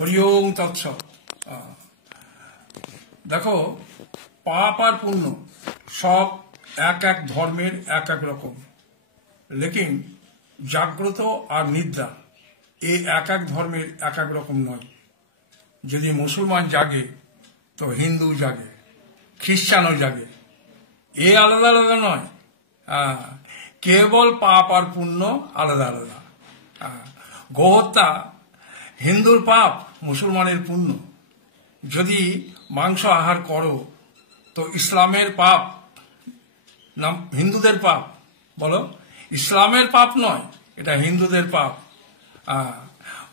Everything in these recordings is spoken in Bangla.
হরি ওম তৎসৎ। দেখো, পাপ আর পুণ্য সব এক এক ধর্মের এক এক রকম, লেকিন জাগ্রত আর নিদ্রা এই এক এক ধর্মের এক এক রকম নয়। যদি মুসলমান জাগে তো হিন্দু জাগে, খ্রিস্টানও জাগে, এ আলাদা আলাদা নয়। কেবল পাপ আর পুণ্য আলাদা আলাদা। গোহত্যা হিন্দুর পাপ, মুসলমানের পুণ্য। যদি মাংস আহার করো তো ইসলামের পাপ না হিন্দুদের পাপ? বলো, ইসলামের পাপ নয়, এটা হিন্দুদের পাপ।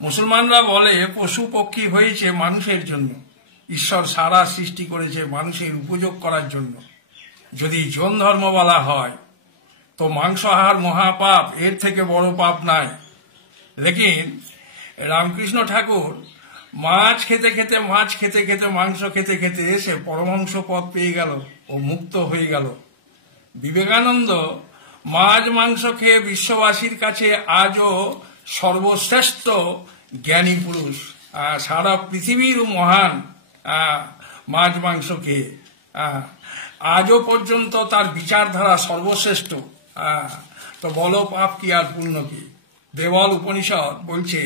মুসলমানরা বলে পশু পক্ষী হয়েছে মানুষের জন্য, ঈশ্বর সারা সৃষ্টি করেছে মানুষের উপযোগ করার জন্য। যদি জন ধর্ম বলা হয় তো মাংস আহার মহাপাপ, এর থেকে বড় পাপ নাই। লেকিন রামকৃষ্ণ ঠাকুর মাছ খেতে খেতে মাংস খেতে খেতে সে পরমহংস পদ পেয়ে গেল ও মুক্ত হয়ে গেল। বিবেকানন্দ মাছ মাংস খেয়ে বিশ্ববাসীর কাছে আজও সর্বশ্রেষ্ঠ জ্ঞানী পুরুষ, সারা পৃথিবীর মহান মাছ মাংস খেয়ে আজও পর্যন্ত তার বিচারধারা সর্বশ্রেষ্ঠ। তো বলো, পাপ কি আর পুণ্য কি? দেওয়াল উপনিষদ বলছে,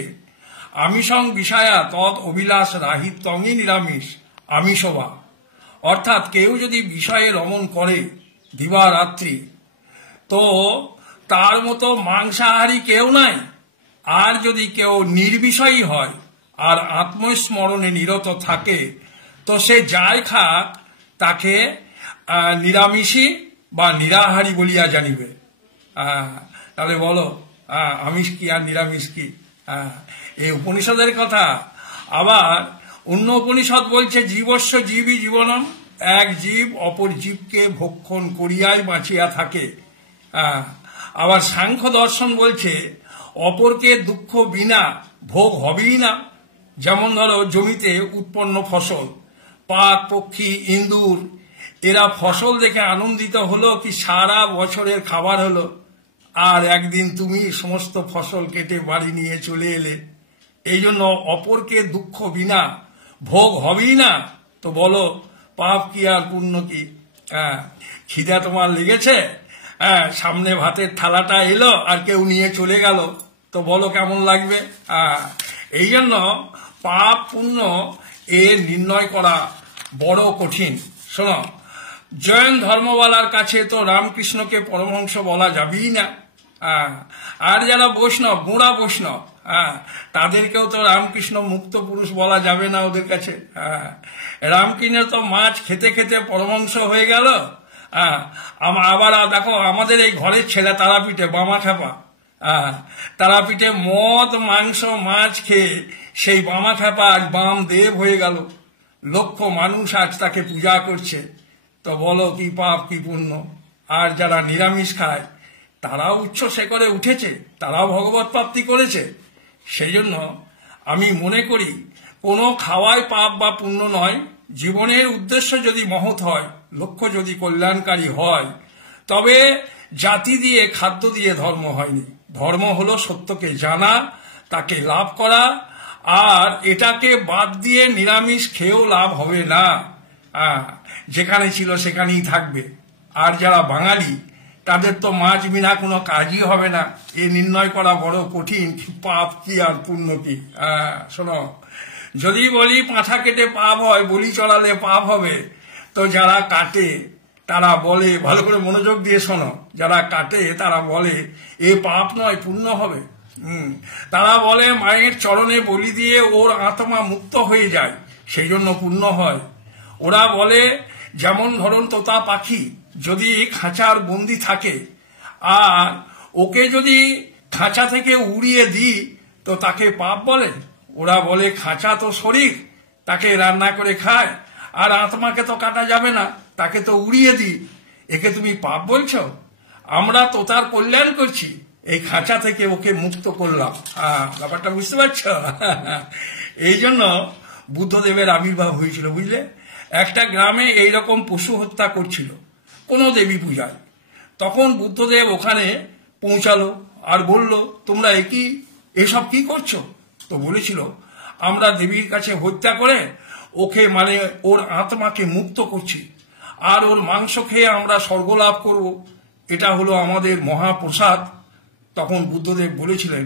আমিষং বিষয়া তৎ অভিলাষ রাহিত্যংই নিরামিষ আমিষবা। অর্থাৎ কেউ যদি বিষয়ে রমণ করে দিবারাত্রি তো তার মতো মাংসাহারী কেউ নাই। আর যদি কেউ নির্বিষয়ী হয় আর আত্মস্মরণে নিরত থাকে তো সে যাই খাক তাকে নিরামিষী বা নিরাহারী বলিয়া জানিবে। তাহলে বলো, আমিষ কি আর নিরামিষ কি? এই উপনিষদের কথা। আবার অন্য উপনিষদ বলছে, জীবস্য জীবই জীবনম, এক জীব অপর জীবকে ভক্ষণ করিয়াই বাঁচিয়া থাকে। আবার সাংখ্য দর্শন বলছে, অপরকে দুঃখ বিনা ভোগ হবেই না। যেমন ধরো, জমিতে উৎপন্ন ফসল, পাক পক্ষী ইন্দুর এরা ফসল দেখে আনন্দিত হলো কি সারা বছরের খাবার হলো, আর একদিন তুমি সমস্ত ফসল কেটে বাড়ি নিয়ে চলে এলে। এই জন্য অপরকে দুঃখ বিনা ভোগ হবেই না। তো বলো, পাপ কি আর পুণ্য কি? খিদা তোমার লেগেছে, সামনে ভাতের থালাটা এলো আর কেউ নিয়ে চলে গেল, তো বলো কেমন লাগবে? এই জন্য পাপ পুণ্য এর নির্ণয় করা বড় কঠিন। শোনো, জৈন ধর্মওয়ালার কাছে তো রামকৃষ্ণকে পরমহংস বলা যাবেই না। আর যারা বৈষ্ণব, গোঁড়া বৈষ্ণব, তাদেরকেও তো রামকৃষ্ণ মুক্ত পুরুষ বলা যাবে না ওদের কাছে। রামকৃষ্ণ তো মাছ খেতে খেতে পরমহংস হয়ে গেল। আবার দেখো, আমাদের এই ঘরের ছেলে তারাপীঠে বামা খেপা, তারাপীঠে মদ মাংস মাছ খেয়ে সেই বামা খেপা আজ বাম দেব হয়ে গেল। লক্ষ মানুষ আজ তাকে পূজা করছে। তো বলো, কি পাপ কি পুণ্য? আর যারা নিরামিষ খায় তারাও উচ্চ শিখরে উঠেছে, তারাও ভগবত প্রাপ্তি করেছে। সেই জন্য আমি মনে করি কোনো খাওয়াই পাপ বা পুণ্য নয়। জীবনের উদ্দেশ্য যদি মহৎ হয়, লক্ষ্য যদি কল্যাণকারী হয়, তবে জাতি দিয়ে খাদ্য দিয়ে ধর্ম হয়নি। ধর্ম হলো সত্যকে জানা, তাকে লাভ করা। আর এটাকে বাদ দিয়ে নিরামিষ খেয়েও লাভ হবে না, যেখানে ছিল সেখানেই থাকবে। আর যারা বাঙালি তাদের তো মাছ বিনা কোনো কাজই হবে না। এ নির্ণয় করা বড় কঠিন, পাপ কি আর পুণ্য কি। শোনো, যদি বলি পাঁঠা কেটে পাপ হয়, বলি চড়ালে পাপ হবে, তো যারা কাটে তারা বলে, ভালো করে মনোযোগ দিয়ে শোনো, যারা কাটে তারা বলে এ পাপ নয়, পুণ্য হবে। তারা বলে মায়ের চরণে বলি দিয়ে ওর আত্মা মুক্ত হয়ে যায়, সেই জন্য পুণ্য হয়। ওরা বলে, যেমন ধরুন তোতা পাখি যদি খাঁচার বন্দি থাকে আর ওকে যদি খাঁচা থেকে উড়িয়ে দিই তো তাকে পাপ বলে। ওরা বলে খাঁচা তো শরীর, তাকে রান্না করে খায়, আর আত্মাকে তো কাটা যাবে না, তাকে তো উড়িয়ে দিই, একে তুমি পাপ বলছো? আমরা তোতার কল্যাণ করছি, এই খাঁচা থেকে ওকে মুক্ত করলাম। ব্যাপারটা বুঝতে পারছ? এই জন্য বুদ্ধদেবের আবির্ভাব হয়েছিল, বুঝলে? একটা গ্রামে এইরকম পশু হত্যা করছিল কোনো দেবী পূজায়। তখন বুদ্ধদেব ওখানে পৌঁছালো আর বলল, তোমরা এসব কি করছো? তো বলেছিল, আমরা দেবীর কাছে হত্যা করে ওকে মানে ওর আত্মাকে মুক্ত করছি, আর ওর মাংস খেয়ে আমরা স্বর্গ লাভ করব, এটা হলো আমাদের মহাপ্রসাদ। তখন বুদ্ধদেব বলেছিলেন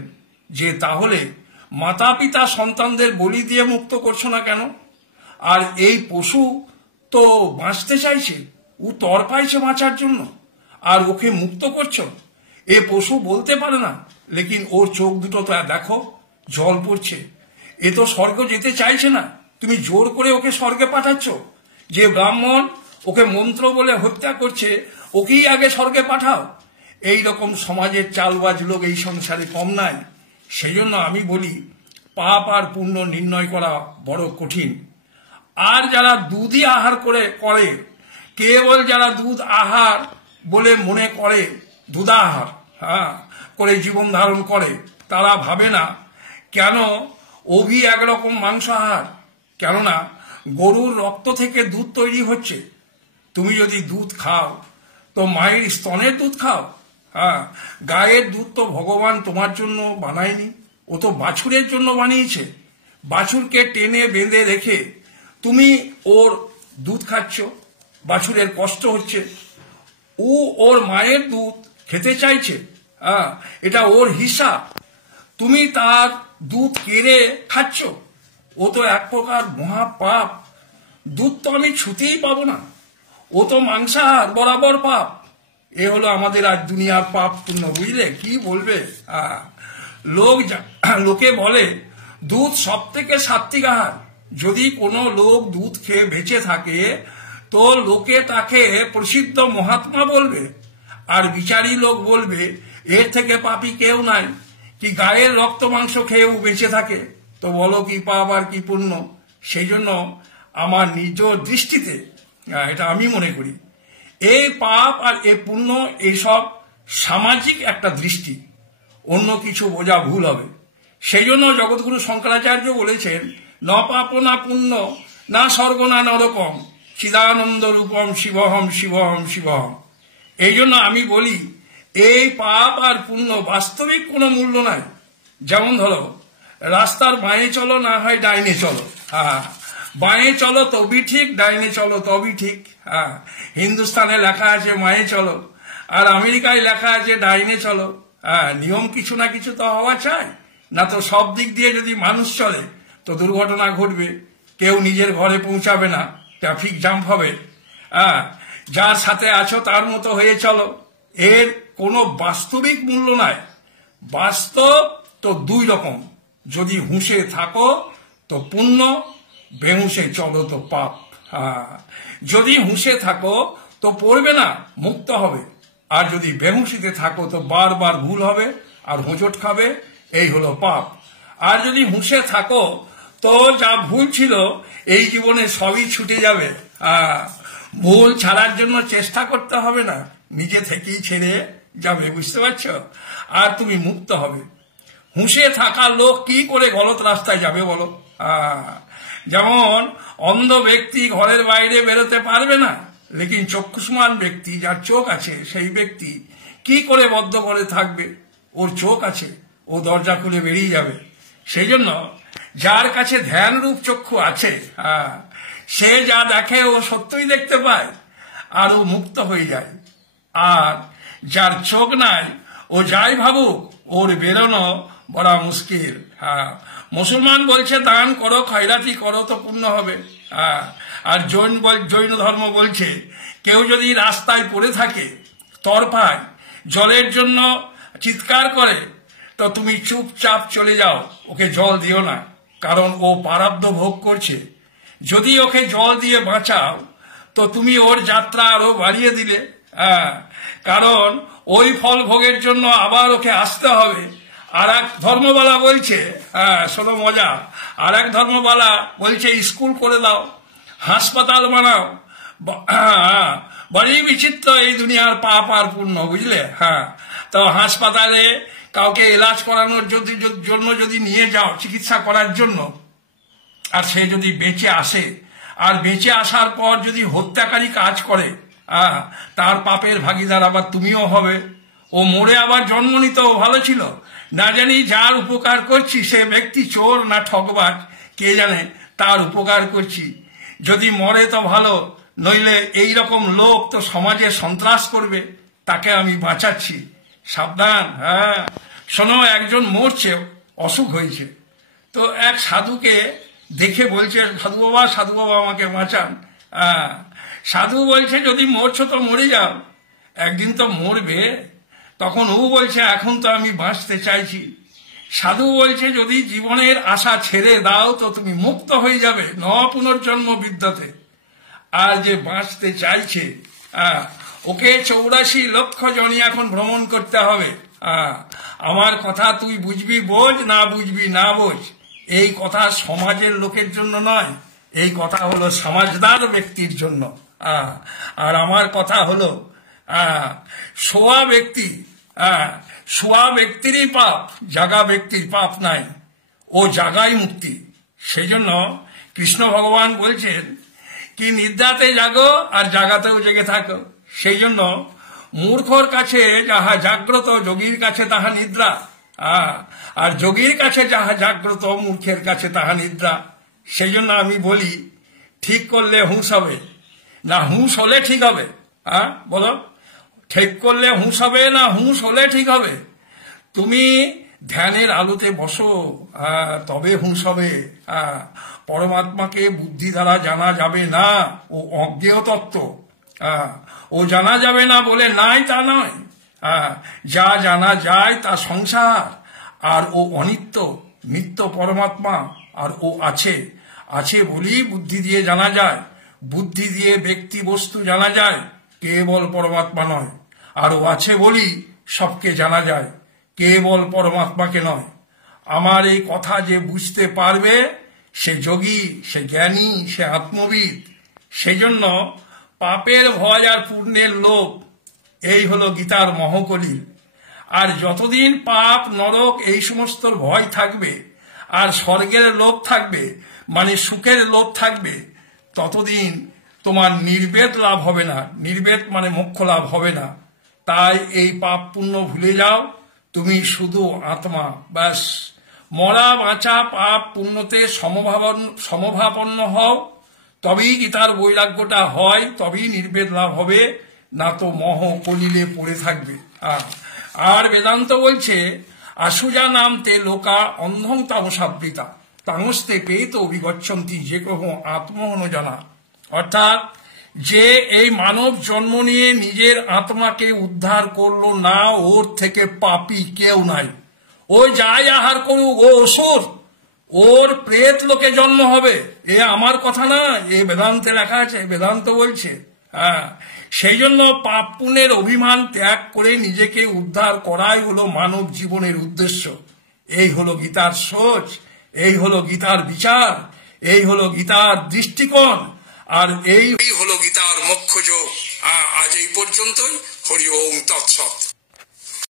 যে তাহলে মাতা পিতা সন্তানদের বলি দিয়ে মুক্ত করছো না কেন? আর এই পশু তো বাঁচতে চাইছে, ও তর পাইছে বাঁচার জন্য, আর ওকে মুক্ত করছো? এ পশু বলতে পারে না, লেকিন ওর চোখ দুটো তো দেখো জল পড়ছে, এ তো স্বর্গ যেতে চাইছে না, তুমি জোর করে ওকে স্বর্গে পাঠাচ্ছ। যে ব্রাহ্মণ ওকে মন্ত্র বলে হত্যা করছে, ওকেই আগে স্বর্গে পাঠাও। এই রকম সমাজের চালবাজ লোক এই সংসারে কম নাই। সেই জন্য আমি বলি পাপ আর পুণ্য নির্ণয় করা বড় কঠিন। আর যারা দুধই আহার করে কেবল যারা দুধ আহার বলে মনে করে, দুধাহার করে জীবন ধারণ করে, তারা ভাবে না কেন অভি একরকম মাংসাহার, কেননা গরুর রক্ত থেকে দুধ তৈরি হচ্ছে। তুমি যদি দুধ খাও তো মায়ের স্তনের দুধ খাও। গায়ের দুধ তো ভগবান তোমার জন্য বানায়নি, ও তো বাছুরের জন্য বানিয়েছে। বাছুরকে টেনে বেঁধে রেখে তুমি ওর দুধ খাচ্ছ, বাছুরের কষ্ট হচ্ছে, ও ওর মায়ের দুধ খেতে চাইছে, এটা ওর হিসাব। তুমি তার দুধ কেড়ে খাচ্ছ, ও তো এক প্রকার মহাপাপ। দুধ তো আমি ছুতেই পাবো না, ও তো মাংসাহার, বরাবর পাপ। এ হলো আমাদের আজ দুনিয়ার পাপ পুণ্য, বুঝলে? কি বলবে? লোকে বলে দুধ সব থেকে সাত্বিক আহার। যদি কোনো লোক দুধ খেয়ে বেঁচে থাকে তো লোকে তাকে প্রসিদ্ধ মহাত্মা বলবে, আর বিচারী লোক বলবে এর থেকে পাপী কেউ নাই। কি গায়ের রক্ত মাংস খেয়েও বেঁচে থাকে, তো বলো কি পাপ আর কি পুণ্য? সেই জন্য আমার নিজ দৃষ্টিতে এটা আমি মনে করি এই পাপ আর এ পুণ্য এইসব সামাজিক একটা দৃষ্টি, অন্য কিছু বোঝা ভুল হবে। সেই জন্য জগৎগুরু শঙ্করাচার্য বলেছেন ন পাপ না পুণ্য না স্বর্গ না নরকম চিদানন্দ রূপম শিবহম শিবহম শিবহম। এই জন্য আমি বলি এই পাপ আর পুণ্য বাস্তবিক কোনো মূল্য নাই। যেমন ধরো রাস্তার বাঁয়ে চলো না হয় ডাইনে চলো, বাঁয়ে চলো তবে ঠিক, ডাইনে চলো তবে ঠিক। হিন্দুস্তানে লেখা আছে বাঁয়ে চলো, আর আমেরিকায় লেখা আছে ডাইনে চলো। নিয়ম কিছু না কিছু তো হওয়া চাই, না তো সব দিক দিয়ে যদি মানুষ চলে তো দুর্ঘটনা ঘটবে, কেউ নিজের ঘরে পৌঁছাবে না, ট্রাফিক জ্যাম হবে। যার সাথে আছো তার মতো হয়ে চলো, এর কোনো বাস্তবিক মূল্য নাই। বাস্তব তো দুই রকম, যদি হুঁশে থাকো তো পুণ্য, বেহুঁশে চলো তো পাপ। যদি হুঁশে থাকো তো পড়বে না, মুক্ত হবে, আর যদি বেহুঁশিতে থাকো তো বারবার ভুল হবে আর হোঁচট খাবে, এই হলো পাপ। আর যদি হুঁশে থাকো তো যা ভুল ছিল এই জীবনে সবই ছুটে যাবে। ভুল ছাড়ার জন্য চেষ্টা করতে হবে না, নিজে থেকেই ছেড়ে যাবে, বুঝতে পারছ? আর তুমি মুক্ত হবে। হুঁশে থাকা লোক কি করে গলত রাস্তায় যাবে বলো? যেমন অন্ধ ব্যক্তি ঘরের বাইরে বেরোতে পারবে না, লেকিন চক্ষুষ্মান ব্যক্তি যার চোখ আছে সেই ব্যক্তি কি করে বদ্ধ করে থাকবে? ওর চোখ আছে, ও দরজা খুলে বেরিয়ে যাবে। সেই জন্য যার কাছে ধ্যান রূপ চক্ষু আছে সে যা দেখে ও সত্যই দেখতে পায়, আর ও মুক্ত হয়ে যায়। আর যার চোখ নাই ও যাই ভাবুক ওর বেরোনো বড় মুশকিল। মুসলমান বলছে দান করো, খয়রাতি করো তো পুণ্য হবে। আর জৈন ধর্ম বলছে কেউ যদি রাস্তায় পড়ে থাকে তরফায় জলের জন্য চিৎকার করে তো তুমি চুপচাপ চলে যাও, ওকে জল দিও না, কারণ ও প্রারব্ধ ভোগ করছে। যদি ওকে জল দিয়ে বাঁচাও তো তুমি ওর যাত্রা আরো বাড়িয়ে দিলে, কারণ ওই ফল ভোগের জন্য আবার ওকে আসতে হবে। আর এক ধর্মবালা বলছে, শোনো মজা, আর এক ধর্মবালা বলছে স্কুল করে দাও, হাসপাতাল বানাও। বড়ই বিচিত্র এই দুনিয়ার পাপ আর পুণ্য, বুঝলে? তো হাসপাতালে কাউকে এলাজ করানোর জন্য যদি নিয়ে যাও চিকিৎসা করার জন্য, আর সে যদি বেঁচে আসে, আর বেঁচে আসার পর যদি হত্যাকারী কাজ করে, তার পাপের ভাগিদার আবার তুমিও হবে। ও মরে আবার জন্ম নিতেও ভালো ছিল, না জানি যার উপকার করছি সে ব্যক্তি চোর না ঠকবাজ, কে জানে তার উপকার করছি। যদি মরে তো ভালো, নইলে এই রকম লোক তো সমাজে সন্ত্রাস করবে, তাকে আমি বাঁচাচ্ছি, সাবধান। হ্যাঁ শোনো, একজন মরছে, অসুখ হয়েছে, তো এক সাধুকে দেখে বলছে, সাধু বাবা আমাকে বাঁচান। সাধু বলছে যদি মরছো তো মরে যাও, একদিন তো মরবে। তখন ও বলছে এখন তো আমি বাঁচতে চাইছি। সাধু বলছে যদি জীবনের আশা ছেড়ে দাও তো তুমি মুক্ত হয়ে যাবে, ন পুনর্জন্ম বিদ্যতে। আর যে বাঁচতে চাইছে ওকে 84 লক্ষ জনই এখন ভ্রমণ করতে হবে। আমার কথা তুই বুঝবি বোঝ, না বুঝবি না বোঝ, এই কথা সমাজের লোকের জন্য নয়, এই কথা হলো সমাজদার ব্যক্তির জন্য। আর আমার কথা হলো শোয়া ব্যক্তি, শোয়া ব্যক্তিরই পাপ, জাগা ব্যক্তির পাপ নাই, ও জাগাই মুক্তি। সেই জন্য কৃষ্ণ ভগবান বলছেন কি নিদ্রাতে জাগো আর জাগাতেও জেগে থাকো। সেই জন্য মূর্খর কাছে যাহা জাগ্রত যোগীর কাছে তাহা নিদ্রা, আর যোগীর কাছে যাহা জাগ্রত মূর্খের কাছে তাহা নিদ্রা। সেই জন্য আমি বলি ঠিক করলে হুঁশ হবে, না হুঁশ হলে ঠিক হবে? বলো, ঠিক করলে হুঁশ হবে না হুঁশ হলে ঠিক হবে? তুমি ধ্যানের আলোতে বসো, তবে হুঁশ হবে। পরমাত্মাকে বুদ্ধি দ্বারা জানা যাবে না, ও অজ্ঞেয় তত্ত্ব। ও জানা যাবে না বলে নাই তা নয়, যা জানা যায় তা সংসার, আর ও অনিত্য, নিত্য পরমাত্মা। আর ও আছে, আছে বলি বুদ্ধি দিয়ে জানা যায়, বুদ্ধি দিয়ে ব্যক্তি বস্তু জানা যায়, কেবল পরমাত্মা নয়। আর ও আছে বলি সবকে জানা যায়, কেবল পরমাত্মাকে নয়। আমার এই কথা যে বুঝতে পারবে সে যোগী, সে জ্ঞানী, সে আত্মবিদ। সেই জন্য পাপের ভয় আর পুণ্যের লোভ, এই হলো গীতার মহকলি। আর যতদিন পাপ নরক এই সমস্ত ভয় থাকবে আর স্বর্গের লোভ থাকবে, মানে সুখের লোভ থাকবে, ততদিন তোমার নির্বেদ লাভ হবে না, নির্বেদ মানে মোক্ষ লাভ হবে না। তাই এই পাপ পুণ্য ভুলে যাও, তুমি শুধু আত্মা, ব্যাস। মরা বাঁচা পাপ পুণ্যতে সমভাবাপন্ন হও, তবেই গীতার বৈরাগ্যটা হয়, তবেই নির্বেদ লাভ হবে, না তো মোহ কলিলে পড়ে থাকবে। আর বেদান্ত বলছে আশুজা নামতে লোকা অন্ধং তামসাবৃতা তামস্তে পেত অভিগচ্ছন্তি যে গ্রহ আত্মহন জানা। অর্থাৎ যে এই মানব জন্ম নিয়ে নিজের আত্মাকে উদ্ধার করলো না, ওর থেকে পাপী কেউ নাই। ও যাই আহার করুক, ও অসুর, ওর প্রেত লোকে জন্ম হবে। এ আমার কথা না, এ বেদান্তে লেখা আছে, বেদান্ত বলছে। সেই জন্য পাপ পুণ্যের অভিমান ত্যাগ করে নিজেকে উদ্ধার করাই হলো মানব জীবনের উদ্দেশ্য। এই হলো গীতার সোচ, এই হলো গীতার বিচার, এই হলো গীতার দৃষ্টিকোণ, আর এই হলো গীতার মোক্ষ যোগ। আজ এই পর্যন্তই। হরি ওম তৎসৎ।